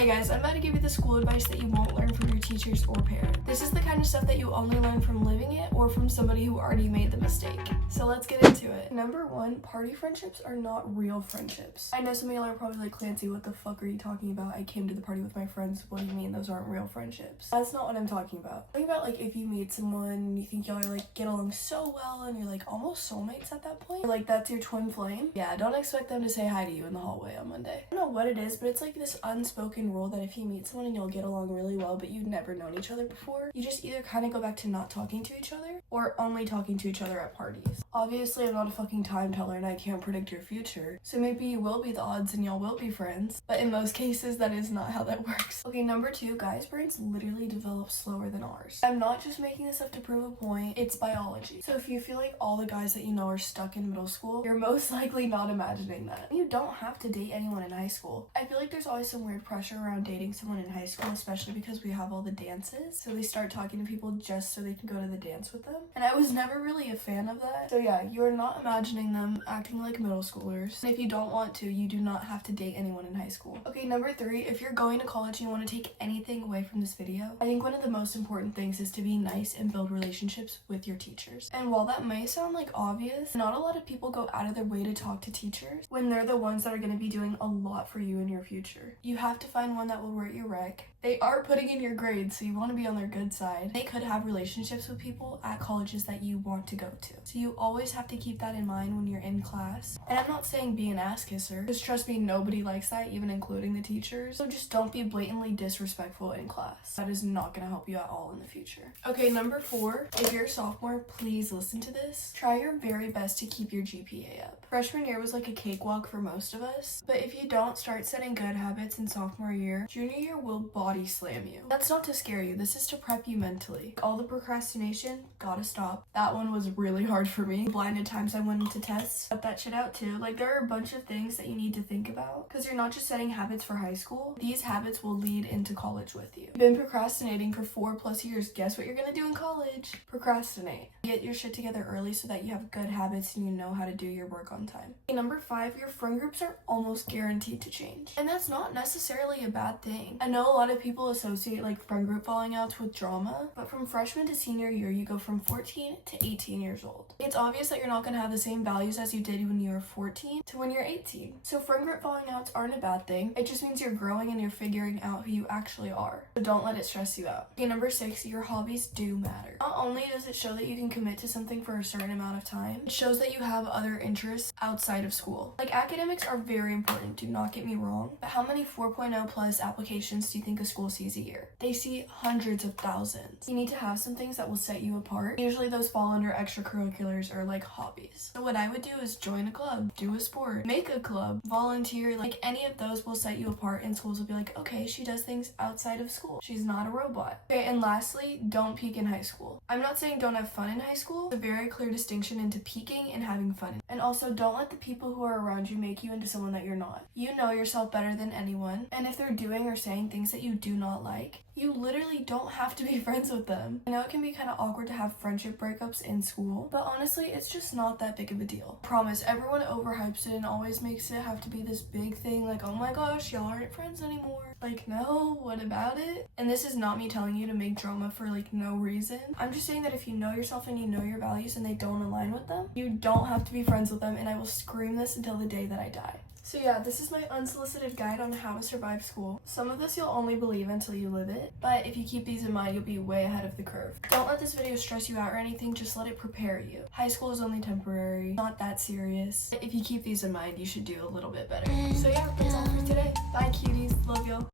Hey guys, I'm about to give you the school advice that you won't learn from your teachers or parents. This is the kind of stuff that you only learn from living it or from somebody who already made the mistake. So let's get into it. Number one, party friendships are not real friendships. I know some of y'all are probably like, Clancy, what the fuck are you talking about? I came to the party with my friends. What do you mean those aren't real friendships? That's not what I'm talking about. Think about like if you meet someone and you think y'all are like get along so well and you're like almost soulmates at that point. Or, like that's your twin flame. Yeah, don't expect them to say hi to you in the hallway on Monday. I don't know what it is, but it's like this unspoken rule that if you meet someone and you'll get along really well but you've never known each other before, you just either kind of go back to not talking to each other or only talking to each other at parties. Obviously, I'm not a fucking time teller and I can't predict your future, so maybe you will be the odds and y'all will be friends, but in most cases that is not how that works. Okay, number two, guys' brains literally develop slower than ours. I'm not just making this up to prove a point, it's biology. So if you feel like all the guys that you know are stuck in middle school, you're most likely not imagining that. You don't have to date anyone in high school. I feel like there's always some weird pressure around dating someone in high school, especially because we have all the dances, so they start talking to people just so they can go to the dance with them, and I was never really a fan of that. So yeah, you are not imagining them acting like middle schoolers, and if you don't want to, you do not have to date anyone in high school. Okay, number three, if you're going to college and you want to take anything away from this video, I think one of the most important things is to be nice and build relationships with your teachers. And while that may sound like obvious, not a lot of people go out of their way to talk to teachers when they're the ones that are going to be doing a lot for you in your future. You have to find one that will write your rec. They are putting in your grades, so you want to be on their good side. They could have relationships with people at colleges that you want to go to. So you always have to keep that in mind when you're in class. And I'm not saying be an ass kisser, because trust me, nobody likes that, even including the teachers. So just don't be blatantly disrespectful in class. That is not going to help you at all in the future. Okay, number four, if you're a sophomore, please listen to this. Try your very best to keep your GPA up. Freshman year was like a cakewalk for most of us, but if you don't start setting good habits in sophomore year, junior year will body slam you. That's not to scare you, this is to prep you mentally. All the procrastination, gotta stop. That one was really hard for me. Blinded times I went into tests, cut that shit out too. Like there are a bunch of things that you need to think about, because you're not just setting habits for high school, these habits will lead into college with you. You've been procrastinating for 4+ years, guess what you're gonna do in college? Procrastinate. Get your shit together early so that you have good habits and you know how to do your work on time. Okay, number five, your friend groups are almost guaranteed to change. And that's not necessarily a bad thing. I know a lot of people associate like friend group falling outs with drama, but from freshman to senior year, you go from 14 to 18 years old. It's obvious that you're not going to have the same values as you did when you were 14 to when you're 18. So friend group falling outs aren't a bad thing. It just means you're growing and you're figuring out who you actually are. So don't let it stress you out. Okay, number six, your hobbies do matter. Not only does it show that you can commit to something for a certain amount of time, it shows that you have other interests outside of school. Like academics are very important, do not get me wrong, but how many 4.0 plus applications do you think a school sees a year? They see hundreds of thousands. You need to have some things that will set you apart. Usually those fall under extracurriculars or like hobbies. So what I would do is join a club, do a sport, make a club, volunteer, like any of those will set you apart, and schools will be like, okay, she does things outside of school. She's not a robot. Okay, and lastly, don't peak in high school. I'm not saying don't have fun in high school. It's a very clear distinction into peaking and having fun. And also don't let the people who are around you make you into someone that you're not. You know yourself better than anyone, and if they're doing or saying things that you do not like, you literally don't have to be friends with them. I know it can be kind of awkward to have friendship breakups in school, but honestly, it's just not that big of a deal. Promise, everyone overhypes it and always makes it have to be this big thing, like, oh my gosh, y'all aren't friends anymore. Like, no, what about it? And this is not me telling you to make drama for like no reason. I'm just saying that if you know yourself and you know your values and they don't align with them, you don't have to be friends with them, and I will scream this until the day that I die. So yeah, this is my unsolicited guide on how to survive school. Some of this you'll only believe until you live it, but if you keep these in mind, you'll be way ahead of the curve. Don't let this video stress you out or anything, just let it prepare you. High school is only temporary, not that serious. If you keep these in mind, you should do a little bit better. So yeah, that's all for today. Bye cuties, love y'all.